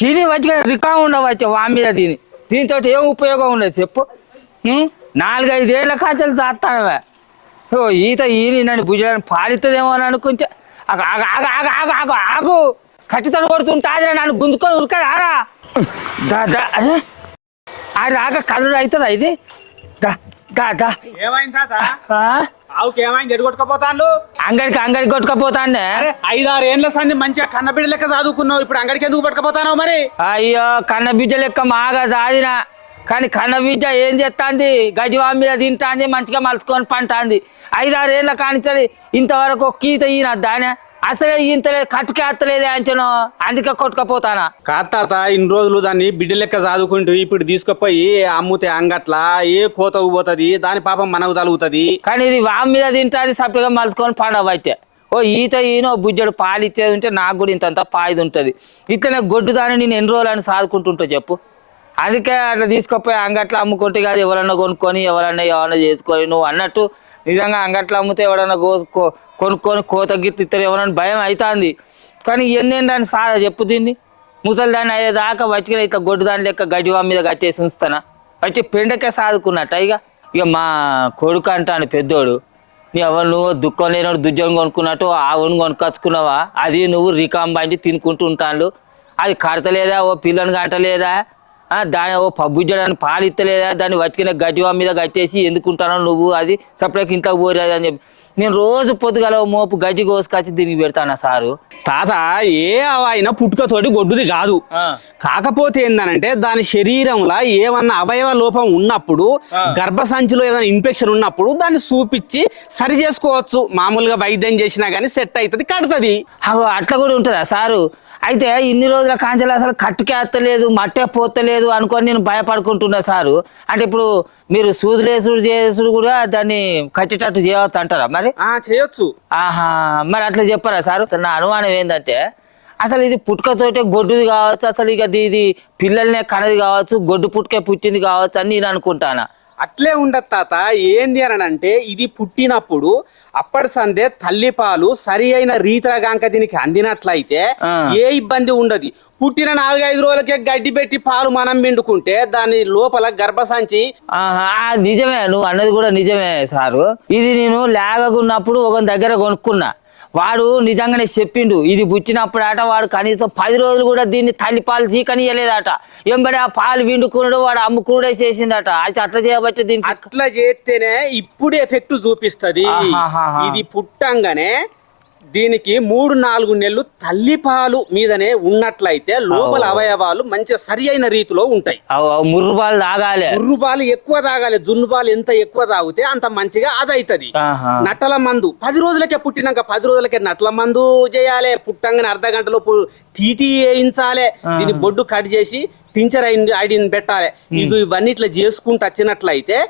తిని మంచిగా రికా ఉండవచ్చు వామి మీద తిని దీంతో ఏం ఉపయోగం ఉండదు చెప్పు 4-5 ఏళ్ళ కాంచెలు చేస్తానవే ఓ ఈత నన్ను భుజాన్ని పాలిస్తుందేమో అని అనుకుంటే ఆగు ఆగు ఆగు ఆగు ఆగు ఆగు ఆగు కట్టితను కొడుతుంటాది నన్ను గుంజుకొని ఉరకరా దా అరే ఆడ ఆగ కదుడు అవుతుందా ఇది దా దా దా ఏమైంది తాత ఆవుకి ఏమైంది ఎడగొట్టుకపోతాను అంగడికి కొట్టుకపోతానే 5-6 ఏండ్ల సంది మంచిగా కన్నబిడ్డ లెక్క చదువుకున్నావు ఇప్పుడు అంగడికి ఎందుకు పట్టుకపోతావు మరి అయ్యో కన్న బిడ్డ లెక్క మాగా సాదినా కానీ కన్న బిడ్డ ఏం చేస్తాంది గజవా మీద తింటాంది మంచిగా మలుచుకొని పంటాంది 5-6 ఏళ్ళ కానించాలి ఇంతవరకు ఒక్కీత ఈయన దానే అసలే ఇంతలేదు కట్టుకేత్తలేదే అంచను అందుకే కొట్టుకపోతానా కాదు తాత ఇన్ని రోజులు దాన్ని బిడ్డ లెక్క చదువుకుంటూ ఇప్పుడు తీసుకుపోయి అమ్ముతే అంగట్ల ఏ కోత పోతుంది దాని పాపం మనకు తలుగుతుంది కానీ ఇది వామి మీద తింటాది సపరేట్గా మలుచుకొని పండబట్టే ఓ ఈత ఈయనో బుజ్జడు పాలు ఇచ్చేది ఉంటే నాకు కూడా ఇంతంత పాయిది ఉంటుంది ఇట్లనే గొడ్డు దాన్ని నేను ఎన్ని రోజులని సాదుకుంటుంటా చెప్పు అందుకే అట్లా తీసుకుపోయి అంగట్లో అమ్ముకుంటే కాదు ఎవరన్నా కొనుక్కొని ఎవరన్నా ఏమన్నా చేసుకొని నువ్వు అన్నట్టు నిజంగా అంగట్లో అమ్మితే ఎవడన్నా కొనుక్కొని కోత గిత్త ఇద్దరు ఎవరన్నా భయం అవుతుంది కానీ ఎన్నేందని సాదా చెప్పు దీన్ని ముసలి దాన్ని అయ్యేదాకా బతికిన ఇట్లా గొడ్డు దాని లెక్క గడ్డివా మీద కట్టేసి ఉంచుతానా బట్టి పెండకే సాదుకున్నట్ట ఇక మా కొడుకు అంటాను పెద్దోడు ఎవరు నువ్వు దుఃఖం లేనోడు దుజ్జం కొనుక్కున్నట్టు ఆవును కొనుక్కొచ్చుకున్నావా అది నువ్వు రికాం బండి తినుకుంటూ ఉంటాను అది కడతలేదా ఓ పిల్లని గంటలేదా దాని ఓ పబ్బుజ్జడానికి పాలు ఇత్తలేదా దాన్ని వట్టిన గడ్డివా మీద కట్టేసి ఎందుకుంటానో నువ్వు అది సపరేట్గా ఇంట్లోకి పోరేది అని చెప్పి నేను రోజు పొద్దుగల మోపు గడ్డి కోసుకొచ్చి దీనికి పెడతానా సారు తాత ఏ అయినా పుట్టుకతోటి గొడ్డుది కాదు కాకపోతే ఏందనంటే దాని శరీరంలో ఏమన్నా అవయవ లోపం ఉన్నప్పుడు గర్భసంచిలో ఏదైనా ఇన్ఫెక్షన్ ఉన్నప్పుడు దాన్ని చూపించి సరి చేసుకోవచ్చు మామూలుగా వైద్యం చేసినా గానీ సెట్ అవుతుంది కడుతుంది అట్లా కూడా ఉంటుందా సారు అయితే ఇన్ని రోజుల కాంచెలు అసలు కట్టుకేత్తలేదు మట్టే పోతలేదు అనుకొని నేను భయపడుకుంటున్నా సారు అంటే ఇప్పుడు మీరు సూదులేసుడు చేసుడు కూడా దాన్ని కట్టేటట్టు చేయవచ్చు అంటారా మరి చేయొచ్చు ఆహా మరి అట్లా చెప్పారా సారు నా అనుమానం ఏంటంటే అసలు ఇది పుట్టుకతోటే గొడ్డుది కావచ్చు అసలు ఇక ఇది పిల్లల్నే కనది కావచ్చు గొడ్డు పుట్టుకే పుట్టింది కావచ్చు అని నేను అనుకుంటానా అట్లే ఉండదు తాత ఏంది అని అంటే ఇది పుట్టినప్పుడు అప్పటి సందే తల్లిపాలు సరి అయిన రీతిగాంక దీనికి అందినట్లయితే ఏ ఇబ్బంది ఉండదు పుట్టిన 4-5 రోజులకే గడ్డి పెట్టి పాలు మనం పిండుకుంటే దాని లోపల గర్భసంచి నిజమే నువ్వు అన్నది కూడా నిజమే సారు ఇది నేను లేగకున్నప్పుడు ఒక దగ్గర కొనుక్కున్నా వాడు నిజంగానే చెప్పిండు ఇది పుట్టినప్పుడు ఆట వాడు కనీసం 10 రోజులు కూడా దీన్ని తల్లిపాలు చీకనియలేదట ఎంబడి ఆ పాలు విండుకున్నాడు వాడు అమ్ముకుడే చేసిందట అయితే అట్లా చేయబట్టి దీనికి అట్లా చేస్తేనే ఇప్పుడు ఎఫెక్ట్ చూపిస్తుంది ఇది పుట్టంగానే దీనికి 3-4 నెలలు తల్లిపాలు మీదనే ఉన్నట్లయితే లోపల అవయవాలు మంచిగా సరి అయిన రీతిలో ఉంటాయి ముర్రుపాలు తాగాలి ముర్రుపాలు ఎక్కువ తాగాలి జున్నుపాలు ఎంత ఎక్కువ తాగితే అంత మంచిగా అదైతది నట్టల మందు 10 రోజులకే పుట్టినాక 10 రోజులకే నట్టల మందు చేయాలి పుట్టంగానే అర్ధ గంటలో టీటీ వేయించాలి దీని బొడ్డు కట్ చేసి టించర్ ఐడిని పెట్టాలి ఇవన్నీ ఇట్లా చేసుకుంటూ వచ్చినట్లయితే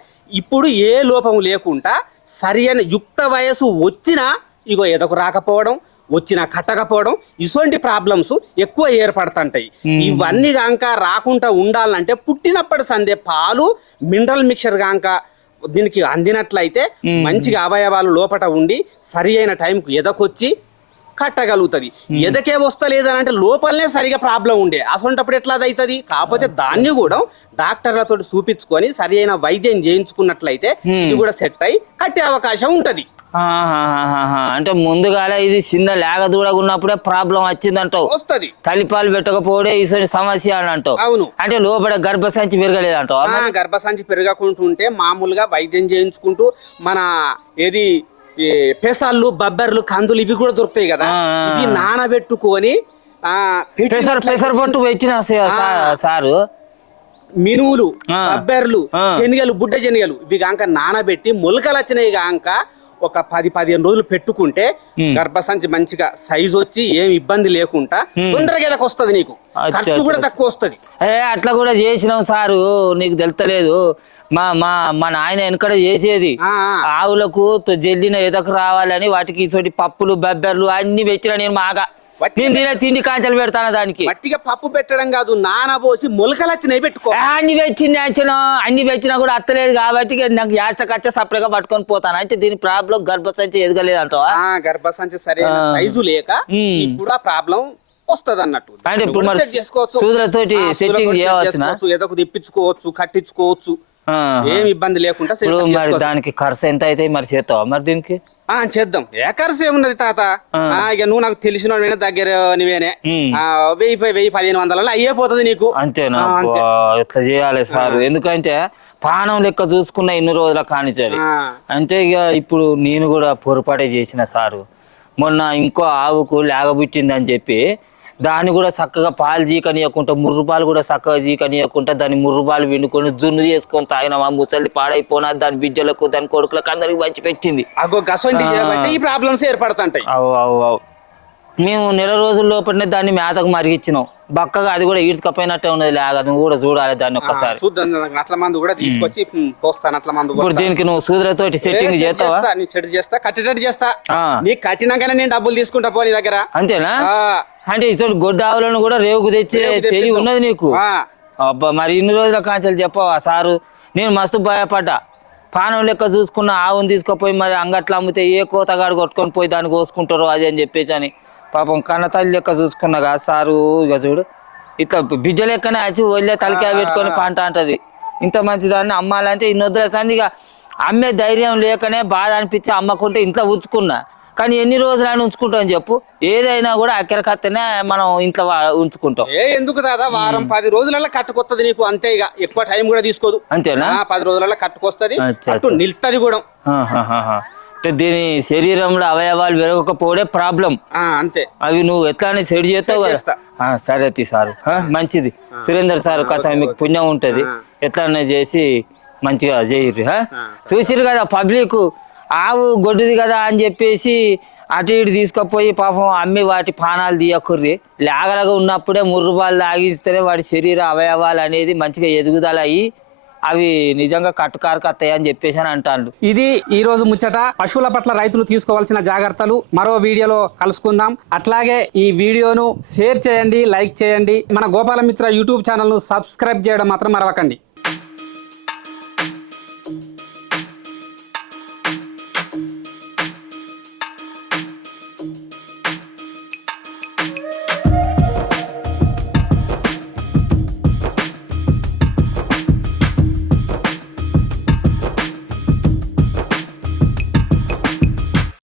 ఇప్పుడు ఏ లోపం లేకుండా సరి అయిన యుక్త వయసు వచ్చినా ఇగో ఎదకు రాకపోవడం వచ్చినా కట్టకపోవడం ఇటువంటి ప్రాబ్లమ్స్ ఎక్కువ ఏర్పడుతుంటాయి ఇవన్నీ కాక రాకుండా ఉండాలంటే పుట్టినప్పటి సందే పాలు మినరల్ మిక్చర్ కాక దీనికి అందినట్లయితే మంచిగా అవయవాలు లోపట ఉండి సరి అయిన టైంకు ఎదకొచ్చి కట్టగలుగుతుంది ఎదకే వస్తలేదనంటే లోపలనే సరిగా ప్రాబ్లం ఉండే అసొంటప్పుడు ఎట్లా అవుతుంది కాకపోతే దాన్ని కూడా డాక్టర్లతో చూపించుకొని సరి అయిన వైద్యం చేయించుకున్నట్లయితే ఇది కూడా సెట్ అయి కట్టే అవకాశం ఉంటది అంటే ముందుగానే ఇది చిన్న లేగ దూడగా ఉన్నప్పుడే ప్రాబ్లం వచ్చిందంటావు వస్తుంది తల్లిపాలు పెట్టకపోవడే ఈ సమస్య అని అంటావు అవును అంటే లోపల గర్భసంచి పెరగలేదంటావు గర్భసంచి పెరగకుంటుంటే మామూలుగా వైద్యం చేయించుకుంటూ మన ఏది పెసళ్ళు బబ్బర్లు కందులు ఇవి కూడా దొరుకుతాయి కదా ఇవి నానబెట్టుకొని పెసర పట్టు వచ్చిన సారు మినువులు బబ్బెర్లు శనగలు బుడ్డ శనగలు ఇవి కాక నానబెట్టి మొలకలు వచ్చినాయి కాక ఒక 10-15 రోజులు పెట్టుకుంటే గర్భసంచి మంచిగా సైజు వచ్చి ఏం ఇబ్బంది లేకుండా తొందరగా ఎదకు వస్తుంది నీకు ఖర్చు కూడా తక్కువ వస్తుంది అట్లా కూడా చేసినాం సారు నీకు తెలుస్తలేదు మా మా మా నాయన వెనకడ చేసేది ఆవులకు జల్లిన ఎదకు రావాలని వాటికి ఇటువంటి పప్పులు బెబ్బర్లు అన్ని పెట్టినా నేను మాగా తిండి కాంచెలు పెడతాను దానికి వట్టిగా పప్పు పెట్టడం కాదు నానబోసి మొలకలు వచ్చినాయి పెట్టుకో అన్ని వెచ్చింది అన్ని వెచ్చినా కూడా అత్తలేదు కాబట్టి నాకు యాస్టకచ్చ సపరేట్గా పట్టుకొని పోతాను అంటే దీని ప్రాబ్లం గర్భసంచి ఎదగలేదు అంటావా గర్భసంచి సరైన సైజు లేక ఇప్పుడు ఆ ప్రాబ్లం వస్తుంది అన్నట్టు. అంటే ఇప్పుడు మరి సెట్ చేసుకోవచ్చు, సూదులతోటి సెట్టింగ్ చేయవచ్చునా? ఏదో తిప్పించుకోవచ్చు, కట్టించుకోవచ్చు, ఏమి ఇబ్బంది లేకుండా మరి దానికి ఖర్చు ఎంత అయితే మరి చేస్తావా మరి దీనికి? చేద్దాం. ఏ ఖర్చు ఏమున్నది తాత, ఇక నువ్వు నాకు తెలిసిన దగ్గర నువ్వేనే 1000-1500 అయ్యే పోతుంది నీకు. అంతేనా? ఇట్లా చేయాలి సార్, ఎందుకంటే పానం లెక్క చూసుకున్న ఇన్ని రోజుల కానిచాలి. అంటే ఇక ఇప్పుడు నేను కూడా పొరపాటే చేసిన సారు. మొన్న ఇంకో ఆవుకు లేగబుట్టిందని చెప్పి దాన్ని కూడా చక్కగా పాలు జీకనియకుండా, ముర్రుపాలు కూడా చక్కగా జీకనియకుండా దాన్ని ముర్రుపాలు విండుకొని జున్ను చేసుకొని తాగిన మా ముసలి పాడైపోయినా దాని బిడ్డలకు దాని కొడుకులకు అందరికి పంచి పెట్టింది. ఈ ప్రాబ్లమ్స్ ఏర్పడుతుంటాయి. అవు మేము నెల రోజుల లోపలనే దాన్ని మేతకు మరిగిచ్చినాం. బక్కగా అది కూడా ఈడ్చుకపోయినట్టే ఉన్నది లేక. నువ్వు కూడా చూడాలి దాన్ని ఒక్కసారి. నట్ల మందు కూడా తీసుకొచ్చి పోస్తా. నట్ల మందు ఇప్పుడు దీనికి నువ్వు సూదులతోటి సెట్టింగ్ చేస్తావా? సెట్ చేస్తా, కట్టేటట్టు చేస్తా. నీకు కట్టినాకనే నేను డబ్బులు తీసుకుంటా పో నీ దగ్గర. అంతేనా? అంటే ఇతడు గొడ్డ ఆవులను కూడా రేవుకు తెచ్చే తెలివి ఉన్నది నీకు. అబ్బా, మరి ఇన్ని రోజుల కాంచెలు చెప్పవా సారు? నేను మస్తు భయపడ్డా. పానం లెక్క చూసుకున్న ఆవును తీసుకుపోయి మరి అంగట్లో అమ్మితే ఏ కోతగాడు కొట్టుకొని పోయి దాన్ని కోసుకుంటారో అది అని చెప్పేసి అని పాపం కన్నతల్లి లెక్క చూసుకున్నాగా సారు. ఇక చూడు ఇట్లా బిడ్డ లెక్కనే వచ్చి ఒళ్ళే తలకాయ పెట్టుకొని పంట అంటది. ఇంత మంచి దాన్ని అమ్మాలంటే ఇన్ని వద్దులే. ఇక అమ్మే ధైర్యం లేకనే బాధ అనిపించి అమ్మకుంటే ఇంట్లో ఉంచుకున్నా. కానీ ఎన్ని రోజులని ఉంచుకుంటాం చెప్పు? ఏదైనా కూడా అక్కడికత్తనే మనం ఇంట్లో ఉంచుకుంటాం. ఎందుకు దాదా, వారం 10 రోజులలో కట్టుకొస్తుంది నీకు. అంతే, ఇక ఎక్కువ టైం కూడా తీసుకోదు. అంతేనా? 10 రోజులలో కట్టుకొస్తుంది, నిలుస్తుంది కూడా. దీని శరీరంలో అవయవాలు పెరగకపోవడే ప్రాబ్లం. అంతే, అవి నువ్వు ఎట్లా సెట్ చేస్తావు కదా. సరే సారు, మంచిది. సురేందర్ సార్ కాస్త మీకు పుణ్యం ఉంటది. ఎట్లా చేసి మంచిగా చేయరు. చూసిరు కదా పబ్లిక్, ఆవు గొడ్డుది కదా అని చెప్పేసి అటు ఇటు తీసుకుపోయి పాపం అమ్మి వాటి పానాలు తీయకుర్రి. లేగలగా ఉన్నప్పుడే ముర్రుబాలు లాగిస్తేనే వాటి శరీర అవయవాలు అనేది మంచిగా ఎదుగుదల అయ్యి అవి నిజంగా కట్టుకారుకు వస్తాయి అని చెప్పేసి అని అంటాడు. ఇది ఈ రోజు ముచ్చట. పశువుల పట్ల రైతులు తీసుకోవాల్సిన జాగ్రత్తలు మరో వీడియోలో కలుసుకుందాం. అట్లాగే ఈ వీడియోను షేర్ చేయండి, లైక్ చేయండి. మన గోపాలమిత్ర యూట్యూబ్ ఛానల్ను సబ్స్క్రైబ్ చేయడం మాత్రం మరవకండి.